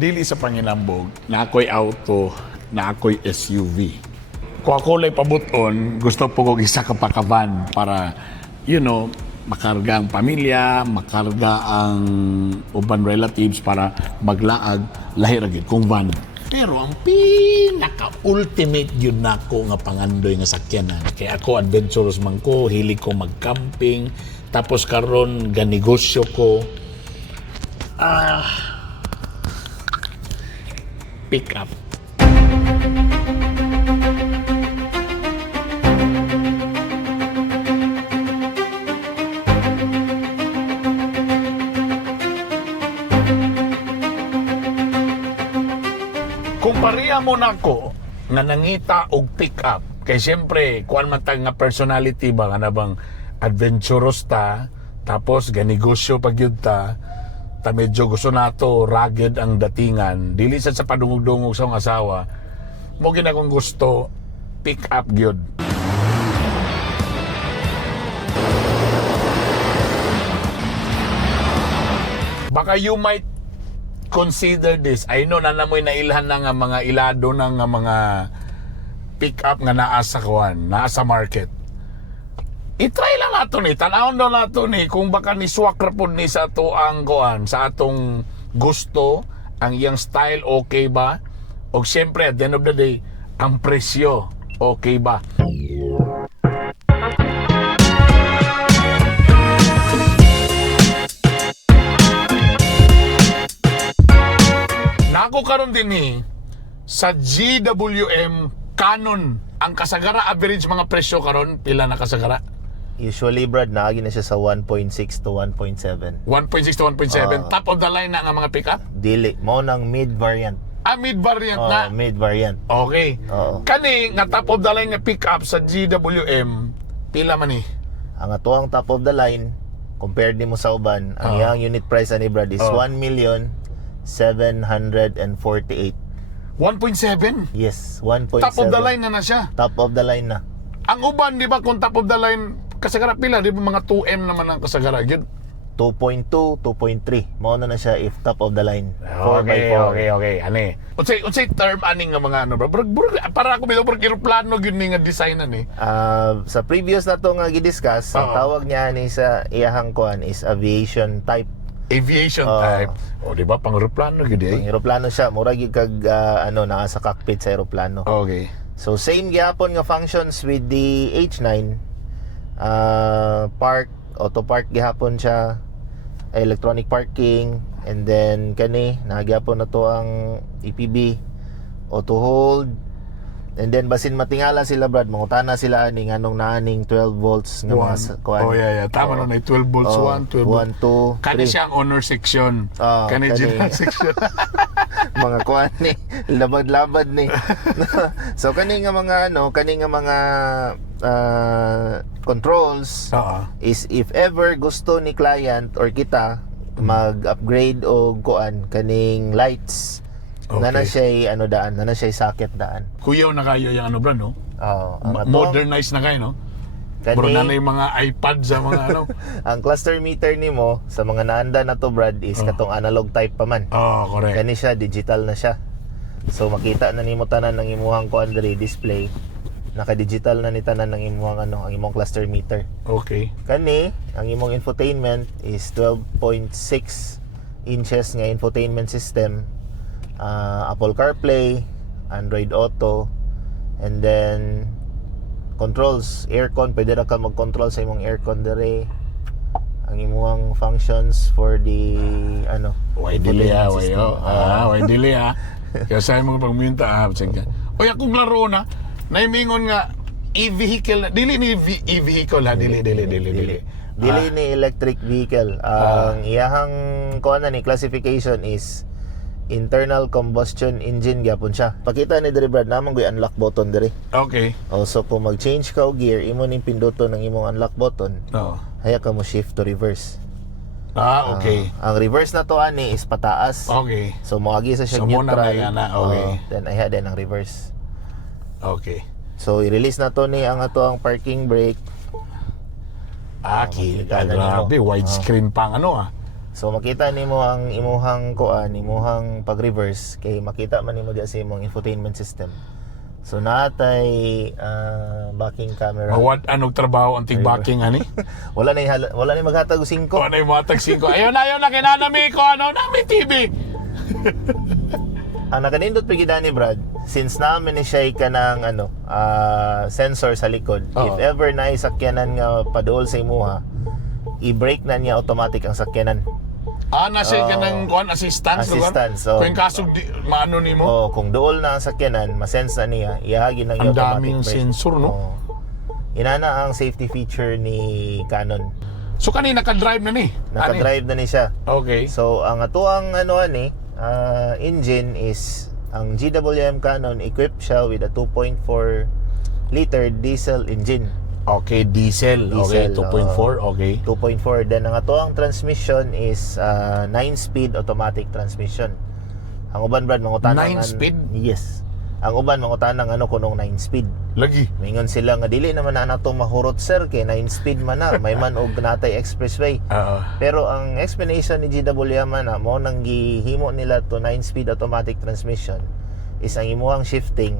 Dili sa panginambog, na ako'y auto, na ako'y SUV. Kung ako lay pabuton, gusto po ko isa ka pa ka van para, makarga ang pamilya, makarga ang uban relatives para maglaag, lahi ra gyud kung van. Pero ang pinaka-ultimate yun na ko nga pangandoy nga sakyanan. Kaya ako adventurous man ko, hilig ko mag-camping, tapos karon ganegosyo ko. Pick up. Kung pareha mo na ko nga nangita og pick up, kay siyempre kuan man tag nga personality ba nga na bang adventurous ta, tapos ganegosyo pag yun ta medyo gusto nato rugged ang datingan, dili sa padungog-dungog sa akong asawa, mo gina kong gusto pick up gyud. Baka you might consider this. I know na namoy nailhan na nga mga ilado na nga mga pick up nga naa sa kuan, naa sa market. I-try lang nato ni, tanawon daw nato ni kung baka ni swak rapod ni sa ato ang kuan, sa atong gusto, ang iyang style okay ba? O siyempre at the end of the day, ang presyo okay ba? Nako karon din ni sa GWM Canon, ang kasagara average mga presyo karon pila na kasagara? Usually, Brad, naagi na siya sa 1.6 to 1.7. 1.6 to 1.7. Top of the line na nga mga pickup? Dili. Mo ng mid-variant. Mid variant na. Mid-variant. Okay. Oo. Kani nga top of the line nga pickup sa GWM, pila man ni? Ang atuang top of the line, compared ni mo sa uban, ang iyang unit price ni Brad is 1,748,000. 1.7? Yes, 1.7. Top of the line na siya. Top of the line na. Ang uban, di ba, kung top of the line, kasagara pila, di ba mga 2M naman ang kasagara, yun? 2.2, 2.3. Mauna na siya if top of the line. 4x4. Okay. Ani. Unsay term aning nga mga ano, bro? Para ako bitaw burg eroplano gyud ni nga designan ni. Sa previous na to nga gidiscuss, ang tawag niya ni sa iyahang kuan is aviation type. Aviation type. O di ba pang eroplano gyud Ang eroplano siya, mura gyud kag naa sa cockpit sa eroplano. Okay. So same gyapon nga functions with the H9. Auto park gihapon siya, electronic parking, and then kani nagyapon na to ang EPB, auto hold, and then basin matingala sila, Brad, mangutana sila ani nganong naaning 12 volts nga mga kuan. Oh yeah. Tama na 12 volts 1, 12 volts. 1, 2, 3. Kani siya ang honor section. Kani general section. Mga kuan ni labad-labad ni. So kani nga mga controls is if ever gusto ni client or kita mag-upgrade o kuan kaning lights. Okay. Nana siya nana siya socket daan. Kuyaw na kayo yung bro, no? Modernized na kayo, no? Bro, na yung mga iPad sa mga Ang cluster meter nimo sa mga naanda na to, Brad, is katong analog type pa man. Correct. Kani siya digital na siya. So makita na nimo tanan ng imuhang kuan diri display. Naka-digital na ni tanan ng imuhang ang imong cluster meter. Okay. Kani ang imong infotainment is 12.6 inches nga infotainment system. Apple CarPlay, Android Auto, and then controls, aircon, pwede ra ka mag-control sa imong aircon dere. Ang imong functions for the Why delay why delay Kaya sa mga pagminta Oy, akong laro na naimingon nga e-vehicle, dili ni e-vehicle dili ni electric vehicle. Ang iyahang kuan ni classification is internal combustion engine gyapon siya. Pakita ni diri, Brad, namang goy unlock button diri. Okay. Also kung mag-change ka og gear, imo ning pinduton ng imong unlock button. Haya ka mo shift to reverse. Okay. Ang reverse na to ani is pataas. Okay. So moagi sa siya neutral. Okay. Then ayha din ang reverse. Okay. So i-release na to ni ang ato ang parking brake. Grabe, widescreen pang So makita nimo ang imuhang kuan, imuhang pag-reverse kay makita man nimo diya sa imong infotainment system. So natay backing camera. Mawad anong trabaho ang tig-backing ani? wala na maghatag og 5. Ano yung mga tag 5? Ayaw na kinanami ko ano nami TV. Ang nakanindot pagida ni Brad, since namin ni siya kanang sensor sa likod, Oo. if ever na sakyanan nga paduol sa imuha, i-brake na niya automatic ang sakyanan. Nasa ka ng kuan assistance. Assistance, Diba? Kung kasog maano nimo. Oh, kung duol na ang sakyanan, masense na niya, ihagi na Ang niya automatic daming brake. sensor, no? Oo. Inana ang safety feature ni Canon. So kanina ka-drive na ni. Naka-drive na ni siya. Okay. So ang atuang engine is ang GWM Canon equipped siya with a 2.4 liter diesel engine. Okay, diesel. Okay, Diesel, 2.4. Okay. 2.4. Then ang atuang transmission is 9-speed automatic transmission. Ang uban Brad mangutanang 9-speed? Yes. Ang uban mangutanang kunong 9-speed. Lagi. Mingon sila nga dili naman na nato mahurot sir kay 9-speed man na may man og natay expressway. Pero ang explanation ni GWM na mo nang gihimo nila to 9-speed automatic transmission is ang imuhang shifting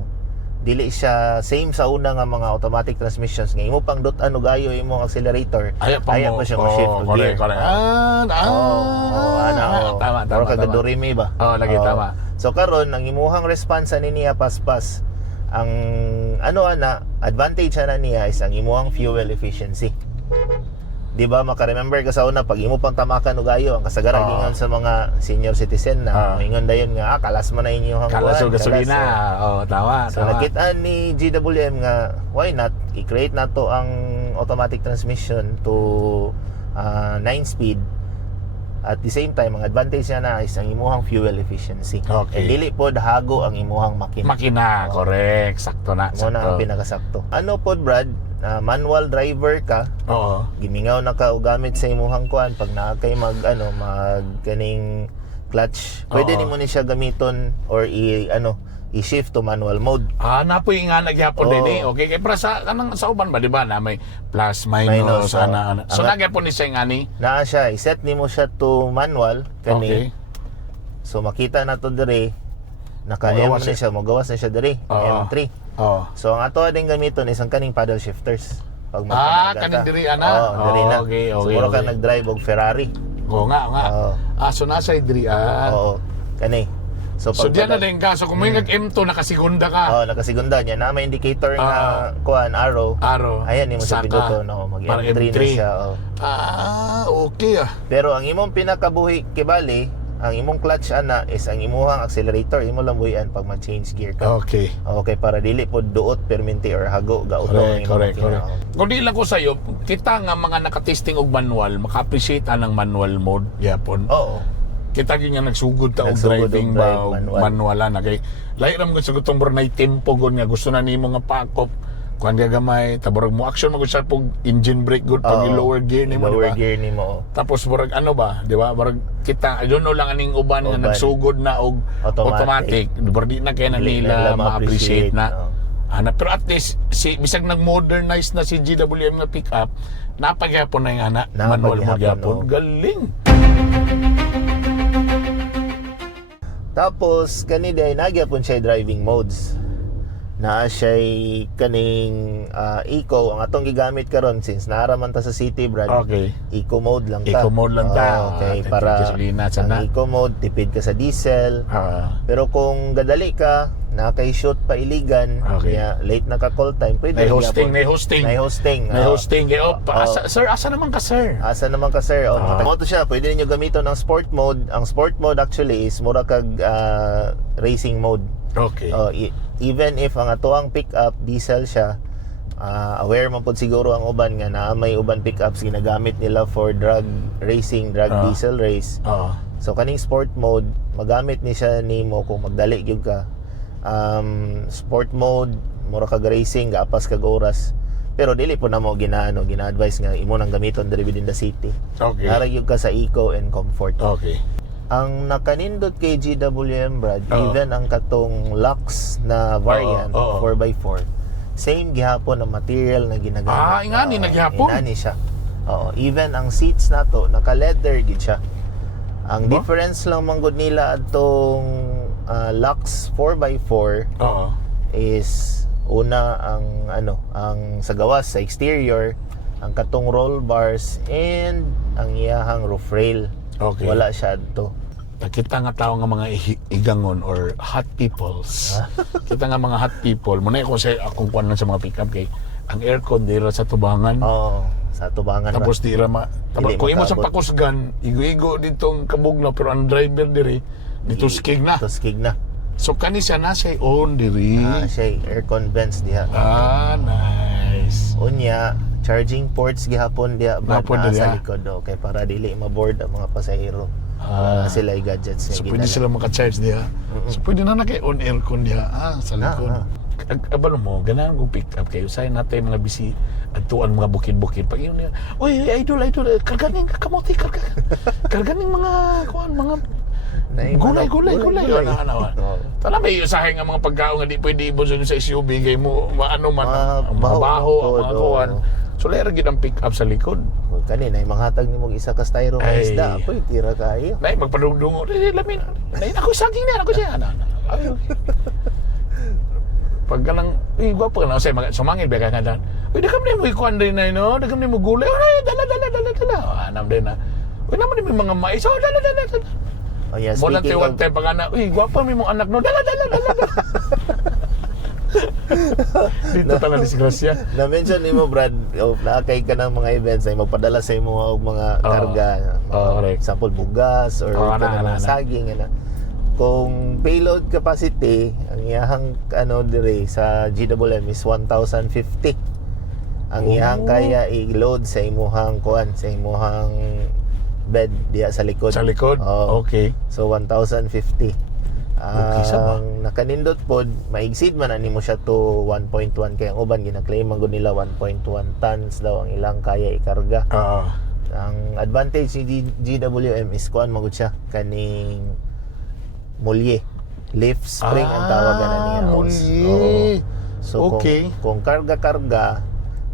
dili siya same sa una nga mga automatic transmissions nga imo pang dot ano gayo imong accelerator Aya pa siya mo-shift og gear. Correct. Tama. Pero kagadorimi ba? Lagi tama. So karon ang imuhang response ani niya paspas ang advantage na niya is ang imuhang fuel efficiency. Di ba maka-remember ka sa una pag imo pang tamakan og ayo ang kasagaran gingon sa mga senior citizen na mingon dayon nga kalas man na inyong Kalas og gasolina. Tama. So nakita ni GWM nga why not i-create nato ang automatic transmission to 9-speed. At the same time ang advantage niya na is ang imuhang fuel efficiency. Okay. Dili pod hago ang imuhang makina. Correct. Sakto na. Mo na ang pinakasakto. Ano pod Brad, manual driver ka, Oo. gimingaw na ka og gamit sa imuhang kuan pag naa kay mag kaning clutch, pwede nimo ni siya gamiton or i-shift to manual mode. Napoy nga nagyapon din Okay, kay para sa uban ba di ba na may plus minus ana. So nagyapon ni siya ngani. Naa siya, i-set nimo siya to manual kani. Okay. So makita na to dire naka-M na siya, magawas na siya dire, M3. So ang ato ding gamiton is ang kaning paddle shifters. Pag kaning diri ana. Diri na. Okay. Siguro ka nag-drive og Ferrari. Oo nga. So nasa diri Oo. Kani. So diyan na din ka. So kung may nag-M2 nakasigunda ka. Nakasigunda niya na may indicator nga kuan arrow. Ayan nimo sa piloto mag-M3 na siya. Okay Pero ang imong pinakabuhi kibali, ang imong clutch ana is ang imuhang accelerator imo lang buhian pag mag-change gear ka. Okay, para dili pod duot perminti or hago gauto ang imong makina. Kung di lang ko sayo, kita nga mga nakatesting og manual, maka-appreciate ang manual mode yapon. Oo. Kita gyud nga nagsugod ta og Nagsugod driving og ba manual. manual na kay lahi ra mo sa gutong burnay tempo gud nga gusto na nimo nga pakop kuan gamay taborog mo action magud sa pog engine brake good pag lower gear nimo lower diba? gear nimo. Tapos burag di ba burag kita I don't know lang aning uban nga nagsugod na og automatic burdi na kay na nila ma-appreciate na. Pero at least bisag nag-modernize na si GWM nga pick-up, napagyapon na yung manual mo gyapon. Galing. Tapos kani day nagyapon siya driving modes. Naa siya kaning eco ang atong gigamit karon since naaraman ta sa city Brad. Okay. Eco mode lang ta. Eco mode lang ta. Okay, para ang eco mode tipid ka sa diesel. Pero kung gadali ka na kay shoot pa iligan, late na ka call time, pwede may hosting. Sir, asa naman ka sir? Moto siya, pwede niyo gamiton ang sport mode. Ang sport mode actually is mura kag racing mode. Okay. Even if ang atoang pick-up diesel siya, aware man pod siguro ang uban nga na may uban pickups ginagamit nila for drag racing, drag diesel race. So kaning sport mode, magamit ni siya nimo kung magdali gyud ka. Sport mode, mura kag racing, gaapas kag oras. Pero dili po na mo gina-advise nga imo nang gamiton diri within the city. Okay. Para gyud ka sa eco and comfort. Okay. Ang nakanindot kay GWM Brad, even ang katong Lux na variant 4x4, same gihapon ang material na ginagamit. Ingani na gihapon. Ingani siya. Even ang seats nato naka-leather gid siya. Ang Ba? difference lang manggod nila atong Lux 4x4 Oo. is una ang sa gawas sa exterior, ang katong roll bars and ang iyahang roof rail. Okay. Wala siya to. Kita nga tao nga mga igangon or hot peoples. Kita nga mga hot people. Muna ko sa akong kuan lang sa mga pickup kay ang aircon dira sa tubangan. Oo, sa tubangan Tapos dira tapos Dili kung imo sa makaabot. pakusgan, igo-igo ditong kabugnaw pero ang driver diri dito skig na. Tuskig na. So kani siya na siya on diri. Siya aircon vents diha. Nice. Unya, charging ports gihapon diha ba Gihapon sa diha. likod okay, para dili maboard ang mga pasahero. Sila yung gadgets So nga pwede ginala. sila maka-charge diha. So pwede na kay on aircon diha sa likod. Abalo mo, ganahan kong pick up kayo. Sayang natin mga bisi adtuan mga bukid-bukid. Pag yun niya, oy, idol, karganing kamote, karganing mga, mga gulay. Tala may usahin nga mga pagkaon nga di pwede ibon sa SUV kay mo, maano man, mga baho, mga kuwan. So, lera gid ang pick up sa likod. Kanina, ay manghatag ni mong isa ka styro nga Ay. isda. Ako'y tira kayo. Nay, magpadungdungo, lamin. Nay, ako saging na, ako siya. Ay, pag ka lang, gwapo ka na, say, sumangil ba ka nga dan? Uy, dakam na mo ikuan din na, no? Dakam na mo gulay. Ay, dala. Anam din na. Uy, naman din mga mais. Oh, dala. Oh, yeah, Mo lang speaking tiwan of, tayo pag ana, uy, gwapo mi mong anak, no? Dala. Dito tala disgrasya. na-mention ni mo, Brad, naakay ka ng mga events ay magpadala sa imo og mga karga. correct. Example, bugas or Na. saging. Kung payload capacity, ang iyahang dire sa GWM is 1,050. Ang iyahang kaya i-load sa imuhang sa imuhang bed diya sa likod. Sa likod? Oo. Okay. So 1,050. Okay, sama. Ang nakanindot pod, ma-exceed man ani mo siya to 1.1 kay ang uban gina-claim man gud nila 1.1 tons daw ang ilang kaya ikarga. Oo. Ang advantage ni GWM is kuan magud siya kaning mulye. Lift spring ang tawagan na niya. Mulye. Oo. So Okay. kung karga-karga,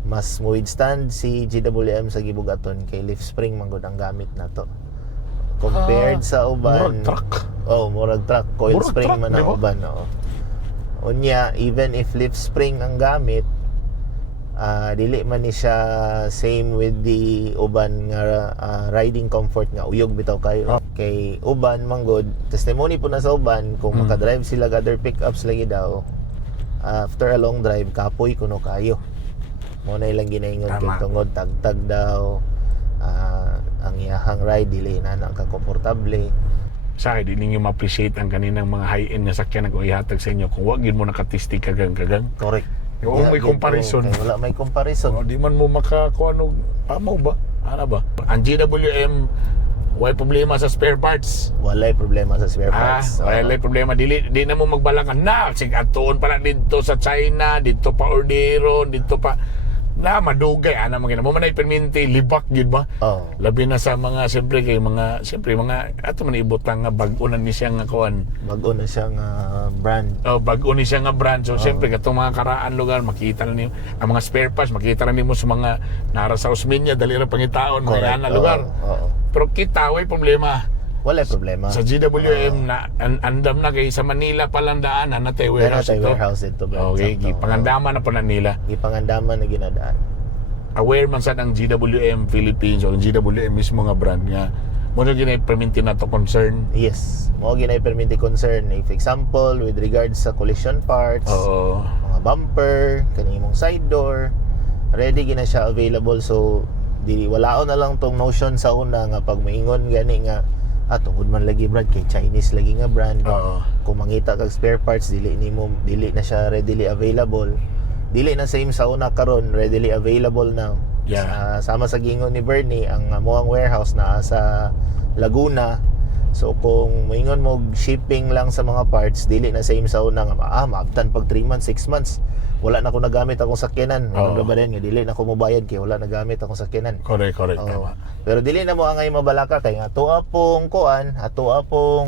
mas mo withstand si GWM sa gibugaton kay lift spring man gud ang gamit nato. Compared sa uban, murag truck. murag truck, coil Murag spring truck, man di ang ba? uban, oo. Unya, even if lift spring ang gamit, dili man ni siya same with the uban nga riding comfort nga uyog bitaw kayo. Kay uban manggod, testimony po na sa uban kung makadrive sila other pickups lagi daw. After a long drive, kapoy kuno kayo. Mo na ilang ginaingon kay Tama. tungod tagtag daw. Ang iyahang ride dili na komportable. Sa akin, hindi nyo ma-appreciate ang kaninang mga high-end na sakyan na kung ihatag sa inyo. Kung wag yun mo nakatistig kagang-kagang. Correct. Oo, may comparison. Kaya wala may comparison. Di man mo makakuha ng pamaw ba? Ano ba? Ang GWM, wala problema sa spare parts. Walay problema sa spare parts. Wala problema. Di na mo magbalangan na. Sige, atoon pala dito sa China, dito pa ordero, dito pa. Na, madugay. Ano mo mo manay perminti, libak, yun ba? Oh. Labi na sa mga, siyempre, ato man ibutang nga bag-unan ni siya nga kuhan. Bago na siyang brand. Bag-o ni siya nga brand. So, siyempre, katong mga karaan lugar, makita na niyo, ang mga spare parts, makita na niyo sa mga nara sa Osmeña, dali rin pangitaon, mga na lugar. Oo. Pero kita, way problema. Wala problema. Sa GWM, na andam na kay sa Manila palang daanan na tayo Kaya warehouse tayo ito. warehouse ito. Okay, pangandaman na po na nila. Ipangandaman na ginadaan. Aware man sad ang GWM Philippines o ang GWM mismo nga brand nga mo na ginay perminti na to concern. Yes. Mo ginay perminti concern. If example, with regards sa collision parts, Oo. mga bumper, kanimong side door, ready gina siya available. So, walaon na lang tong notion sa una nga pag maingon gani nga tungod man lagi brand kay Chinese lagi nga brand. Oo. Kung mangita kag spare parts dili na siya readily available. Dili na same sa una karon, readily available now. Yeah. Sama sa gingon ni Bernie, ang amuang warehouse na sa Laguna. So kung moingon mo shipping lang sa mga parts, dili na same sa una nga maabtan pag 3 months, 6 months. Wala na ko nagamit akong sakyanan. Ano ba din nga dili na ko mobayad kay wala nagamit akong sakyanan. Correct, Oo. tama. Pero dili na mo angay mabalaka kay nga ato apong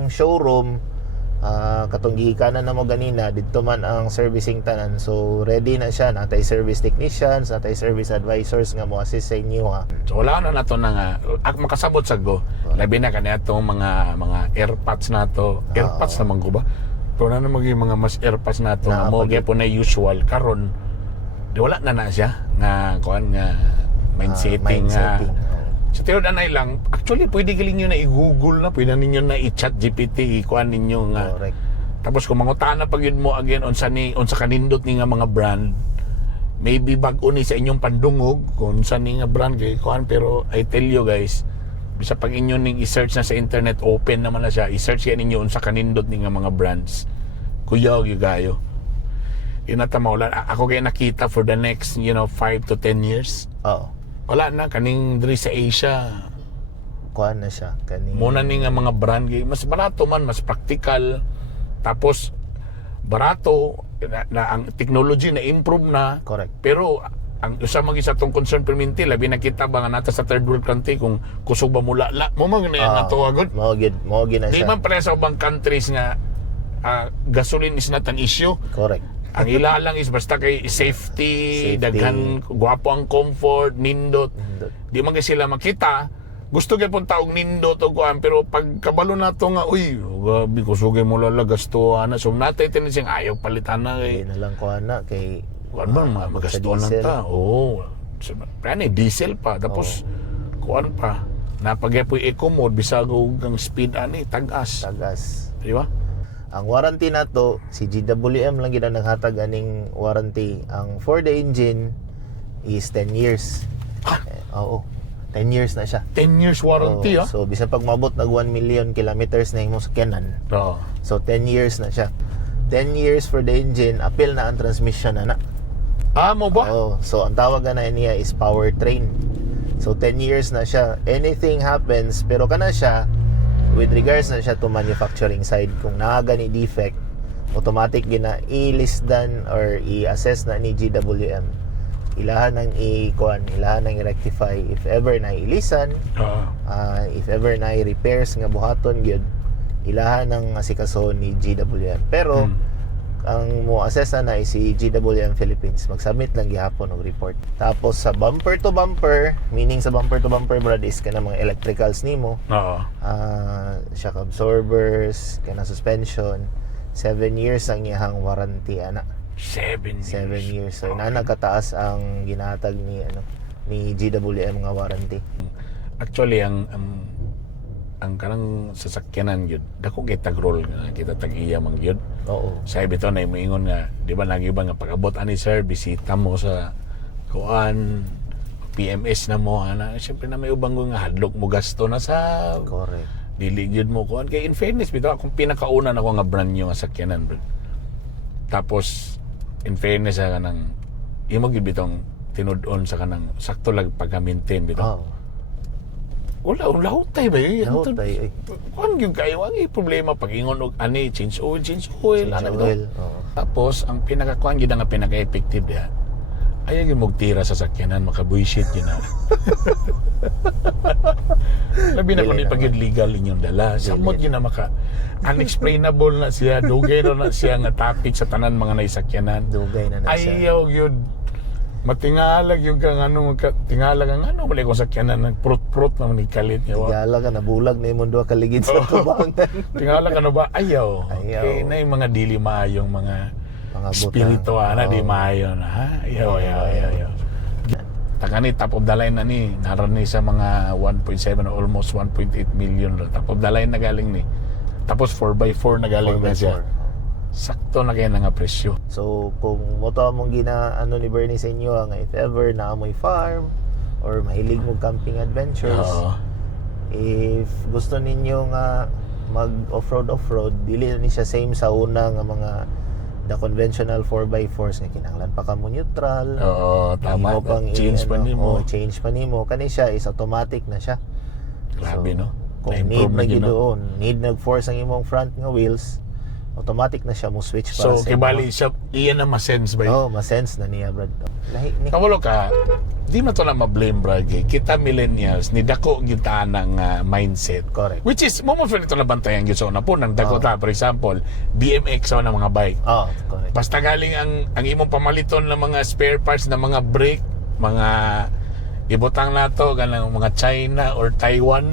showroom katong gihikanan na mo ganina didto man ang servicing tanan, so ready na siya, natay service technicians, natay service advisors nga mo assist sa inyo ha. So wala na nato na nga makasabot sa go. Labi na kaniya itong mga airpods na to. Airpods naman ko ba? Pero na maging mga mas airpods na to nga mo gyud po na usual karon. Di wala na siya nga kuan nga mind setting nga. Sa tiyo anay lang, actually pwede galing nyo na i-google na, pwede ninyo na i-chat GPT, ikuan ninyo nga. Correct. Tapos kung mangutana pag yun mo again on sa kanindot ni nga mga brand, maybe bag-o ni sa inyong pandungog kung sa ni nga brand kay kuan, pero I tell you guys, bisa pag inyo ning i-search na sa internet, open naman na siya, i-search yan ninyo on sa kanindot ni nga mga brands. Kuya og gayo. Inatamaw ako kay nakita for the next 5 to 10 years. Oo. Wala na kaning diri sa Asia. Kuan na siya kani. Muna ni nga mga brand mas barato man, mas practical. Tapos barato na ang technology na improve na. Correct. Pero ang usa mag-isa tong concern permanente labi na kita ba nga nata sa third world country kung kusog ba mula mo man na to agad. Mo gid na Di siya. man pare sa ubang countries nga gasoline is not an issue. Correct. Ang ila lang is basta kay safety, daghan gwapo ang comfort, nindot. Di man kay sila makita. Gusto gyud pun taog nindot og kuan, pero pag kabalo nato nga uy, gabi kusugay mo lala gasto ana. So natay tin siyang ayaw palitan na kay Di na lang kuan na kay kuan man magastuan lang ta. Oo. So, prane diesel pa tapos kuan pa. Napagyapoy eco mode bisag og ang speed ani tagas. Di ba? Ang warranty na to, si GWM lang gid ang naghatag aning warranty. Ang for the engine is 10 years. Oo. 10 years na siya. 10 years warranty So bisan pag mabot nag 1 million kilometers na imong sakyanan. Oo. So 10 years na siya. 10 years for the engine, apil na ang transmission na. Mo ba? So ang tawag na niya is powertrain. So 10 years na siya. Anything happens, pero kana siya with regards na siya to manufacturing side, kung naagani defect, automatic gina i-list done or i-assess na ni GWM. Ilahan nang ilahan nang i-rectify if ever na ilisan, if ever na i-repairs nga buhaton gyud, ilahan nang asikaso ni GWM. Pero ang mo assess na si GWM Philippines, mag-submit lang gihapon og report. Tapos sa bumper to bumper, meaning sa bumper to bumper brad is kana mga electricals nimo, shock absorbers, kana suspension, 7 years ang iyang warranty ana. 7 years. So na nagkataas ang ginatag ni GWM nga warranty. Actually ang kanang sasakyanan gyud dako kay tagrol nga kita tag-iya man gyud. Oo. Sa bitaw na moingon nga di ba lagi ba nga pag-abot ani sir bisita mo sa kuan PMS na mo ana, syempre na may ubang nga hadlok mo gasto na sa Correct. dili gyud mo kuan kay in fairness bitaw akong pinakauna na ko nga brand new nga sakyanan bro. Tapos in fairness sa kanang imo gyud bitong tinud-on sa kanang sakto lang pagka-maintain bitaw. Wala lahutay ba yun? Lahutay. Kuan gyud kayo ang problema pag ingon og ani change oil. Ano Oil. Tapos ang pinakakuan gyud nga pinaka-effective diha. Ayaw gyud magtira sa sakyanan maka-bullshit yun na. Labi na kung ipag legal inyong dala. Samot yun na unexplainable na siya. Dugay na siya nga topic sa tanan mga naisakyanan. Dugay na siya. Ayaw yun. Matingalag yung kang tingala kang wala kong sakyanan nagprut-prut na manikalit niya. Tigala ka, nabulag na yung mundo kaligid sa tubangan. Tingala ka na ba? Ayaw. Okay, na yung mga dili maayong mga spiritual na di maayo na. Ha? Ayaw. Takani top of the line na ni. Naroon ni sa mga 1.7 or almost 1.8 million. Top of the line na galing ni. Tapos 4x4 na galing na siya. Sakto na kayo nga presyo. So kung moto mong ni Bernie sa inyo nga if ever na amoy farm or mahilig mo camping adventures, if gusto ninyo nga mag off-road, dili ni siya same sa una nga mga the conventional 4x4s nga kinahanglan pa ka mo neutral. Tama. Change pa nimo. Kani siya is automatic na siya. Grabe, no? Kung need nag-force ang imong front nga wheels, automatic na siya mo switch para So, sa kibali siya, iyan na ma-sense ba yun? Oh, ma-sense na niya, Brad. Lahi ni. Kamulo ka, di mo to na ma-blame, Brad. Kita millennials, ni dako kita ng mindset. Correct. Which is, mo ito na bantayan yun. So, na po, nang dako ta, for example, BMX o ng mga bike. Oh, correct. Basta galing ang imong pamaliton ng mga spare parts ng mga brake, mga ibutang nato, ganang mga China or Taiwan.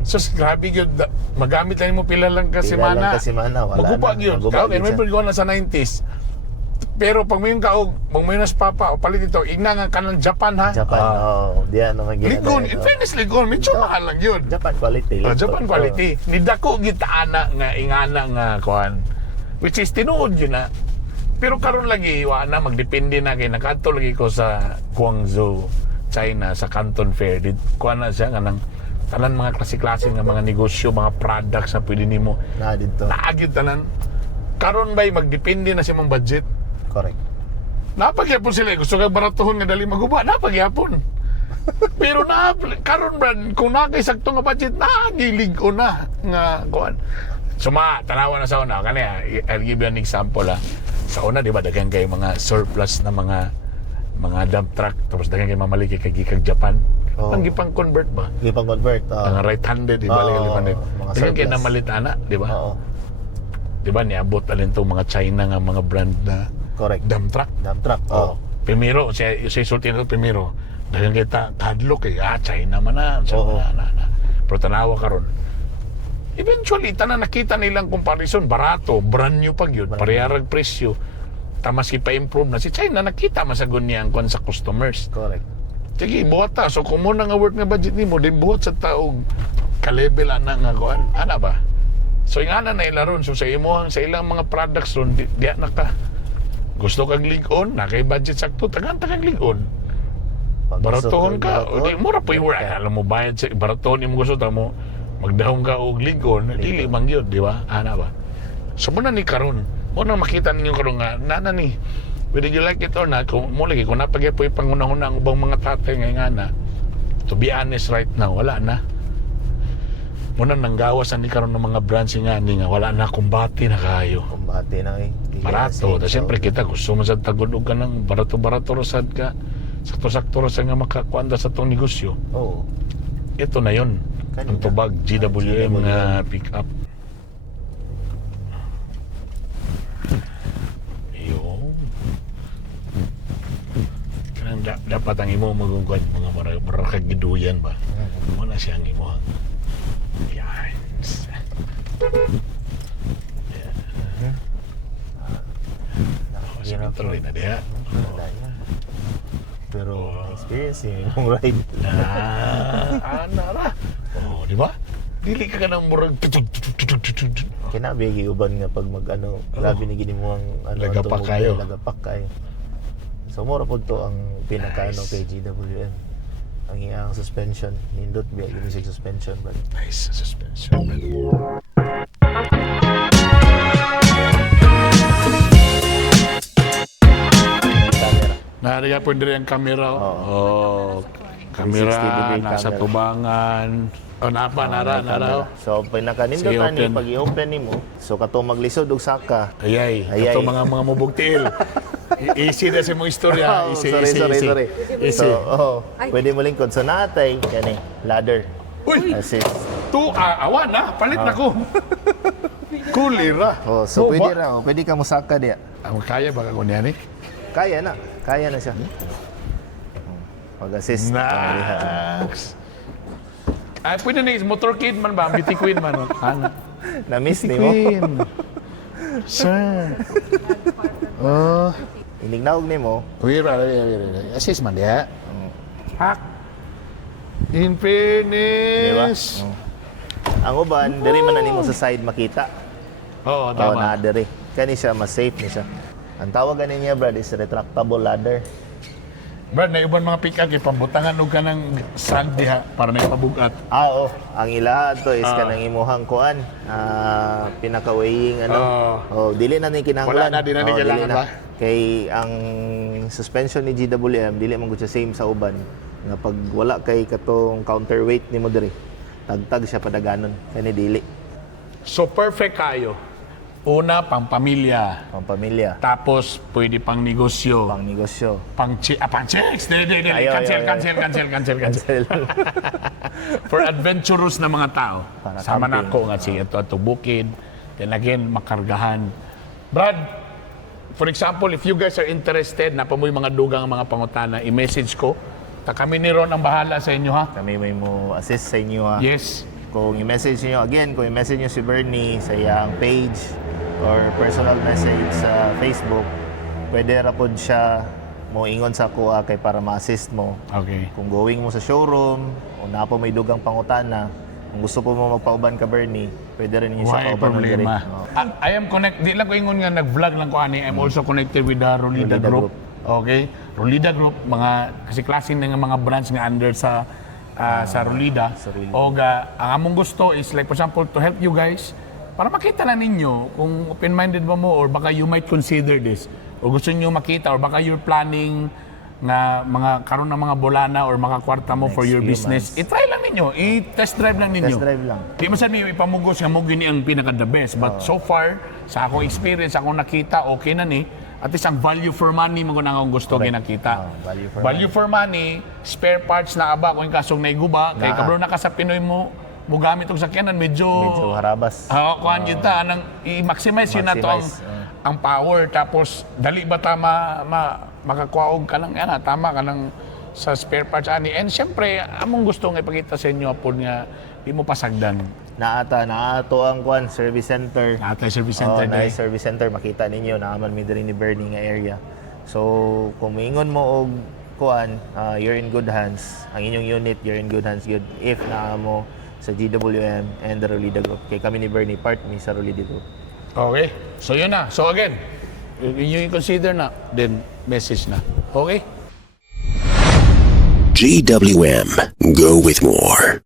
So, grabe yun. Magamit lang mo pila lang kasi Pila lang mana. kasi mana, wala Magubag na. yun. Magubag Kau, yun remember ko na sa 90s. Pero pag may yung kaog, pag may nas papa, o palit ito, igna nga ka ng Japan, ha? Japan, diyan naman gina. Ligon. In fairness, ligon. Medyo mahal lang yun. Japan quality. Japan quality. Nidako gitaana nga, ingana nga, kuhan. Which is, tinuod yun na. Pero karon lagi, wa na, magdepende na kay nakadto lagi ko sa Guangzhou, China, sa Canton Fair. Kuhan na siya nga ng tanan mga klase-klase nga mga negosyo, mga products na pwede nimo Na dito. naagid tanan. Karon ba'y magdepende na siya mong budget. Correct. Napagyapon sila, gusto ka baratuhon nga dali maguba, napagyapon. Pero karon brad, kung nakay sakto nga budget, nagilig ko na nga kuan. Suma, tanawa na sa una, kanya, I'll give you an example ha. Sa una, di ba, dagan kayo mga surplus na mga dump truck, tapos dagan kayo mamaliki kag Japan. Oh. Ang gipang convert ba? Gipang convert. Ang right-handed, di ba? Oo, Left-handed. mga Dagan kayo surplus. namalit ana, di ba? Oo. Di ba, niabot alin itong mga China nga mga brand na Correct. dump truck. Dump truck. Oh. Primero, siya sulti na ito, primero. Dahil kita, kadlok eh, China man na. Oo. Na. Pero tanawa ka ron. Eventually, tanan nakita nilang comparison, barato, brand new pag yun, pareharag presyo. Tamas ipa-improve na. Si China, nakita masagon niya ang kwan sa customers. Correct. Sige, buhat ta. So, kung muna nga work nga budget ni mo, din buhat sa taong kalebel ana nga kuan. Ana ba? So, yung ana na ilaron. So, sa ilang mga products ron, di na ka. Gusto kag ligon, na kay budget sakto, tagan ligon. Baratohon ka. O, di, mura po yung work. Alam mo, bayad sa baratohon yung gusto mo, magdahong ka og ligon, dili man yun, di ba? Ana ba? So, muna ni karon. Muna makita ninyo karon nga, nana ni, whether you like it or not, kung napagay po yung pangunahuna ang ubang mga tatay nga na, to be honest right now, wala na. Muna nanggawasan ni karon ng mga brands nga ni nga, wala na, kumbati na kayo. Kumbate na eh. Di Barato. na Da siyempre kita, gusto mo sa tagulog ka ng barato-barato rasad ka, sakto-sakto rasad nga makakuanda sa itong negosyo. Oo. Ito na yun. Kanina. Ang tubag, GWM nga pick-up. Ayun. Kanang dapat ang imo magungkwan, mga marakagiduyan ba? Muna siya ang imo. Yan. Hirap. Tuloy na diya. Wala yan. Pero experience yung ride. Ana ra. Oh, di ba? Dili ka nang murag Kinabigi uban nga pag grabe ni gini mo ang Lagapak tumugay, kayo. Lagapak kayo. So mura po to ang pinakaano Nice. kay GWM. Ang iyang suspension, nindot biya gini sig suspension ba. Nice suspension. Camera. Nariya po din ang kamera. Oh, 360 kamera, degree nasa camera. tubangan. O, napa, nara. So pinaka-nindot Sige, na ni open. pag i-open nimo. So katong maglisod og saka. Ayay. Ayay. Ito mga mubugtil. Easy na sa mong istorya. Oh, Easy, sorry. Easy. So, pwede mo lingkod. So natay kani ladder. Uy! Assist. Awan na. Palit na ko. Kulira. Oh, so pwede ra, pwede ka mo saka diya. Ang kaya baka ko niyan eh. Kaya na siya. Pag-assist. Nax. Ay, pwede na motorcade man ba? Beauty queen man. Ana. Na-miss ni mo. Queen. Sir. Oh. Inignaog ni mo. Wira. Assist man diya. Hak. In fairness. Ang uban, diri man na nimo sa side makita. Oo, Oo, tama. na diri. Kani siya, mas safe ni siya. Ang tawag ganin niya, Brad, is retractable ladder. Brad, na iban mga pick-up, pambutangan o ka ng sand diha para na ipabugat. Oo. Ang ilaha to is kanang imuhang kuan. Pinaka-weighing dili na ni kinahanglan. Wala na, di na ni kailangan ba? Kay ang suspension ni GWM, dili man gud siya same sa uban. Nga pag wala kay katong counterweight nimo diri, tagtag siya padaganon. Kani dili. So, perfect kayo. Una, pang pamilya. Pampamilya, Tapos, pwede pang negosyo. pang negosyo. Pang chicks. Dili. Ayaw. Cancel. For adventurous na mga tao. Para Sama na camping. ako nga siya ito bukid. Then again, makargahan. Brad, for example, if you guys are interested na pamoy mga dugang mga pangutana, i-message ko. Kami ni Ron ang bahala sa inyo, ha? Kami may mo assist sa inyo ha. Yes. Kung i-message niyo again, kung i-message niyo si Bernie sa iyang page or personal message sa Facebook, pwede ra pod siya mo ingon sa kuha kay para ma-assist mo. Okay. Kung going mo sa showroom, o na po may dugang pangutana, kung gusto po mo magpauban ka Bernie, pwede rin niyo siya Why pauban ng direct. problema? No. I am connected. Di lang ko ingon nga nag-vlog lang ko ani. I'm also connected with the Rolida Rolida Group. Group. Okay? Rolida Group, mga kasi klase ng mga branch nga under sa Rolida. sa Rolida. O ang among gusto is like for example to help you guys para makita lang ninyo kung open-minded ba mo or baka you might consider this. O gusto niyo makita or baka you're planning nga mga karon ng mga bolana or mga kwarta mo for Next your few business. months. I-try lang ninyo. I-test drive lang ninyo. Test drive lang. Di mo sabi ipamugos nga mo gini ang pinaka-the best. But so far, sa akong experience, akong nakita, okay na ni. At least ang value for money mo na akong gusto ginakita. Value for money, spare parts na aba kung kasong naiguba. Kay kabro na ka sa Pinoy mo gamit og sakyanan medyo harabas. kuan yun ta nang i-maximize yun na to ang power tapos dali ba tama makakuha og kanang ana tama kanang sa spare parts ani and syempre among gusto nga ipakita sa inyo apod nga di mo pasagdan Naato ang kuan service center. atay service center Nice service center makita ninyo naaman mi diri ni Bernie nga area. So kung moingon mo og kuan, you're in good hands. Ang inyong unit, you're in good hands good if naa mo sa GWM and the Rolida Group. Kay kami ni Bernie, part mi sa Rolida Group. Okay. So yun na. So again, you consider na, then message na. Okay? GWM. Go with more.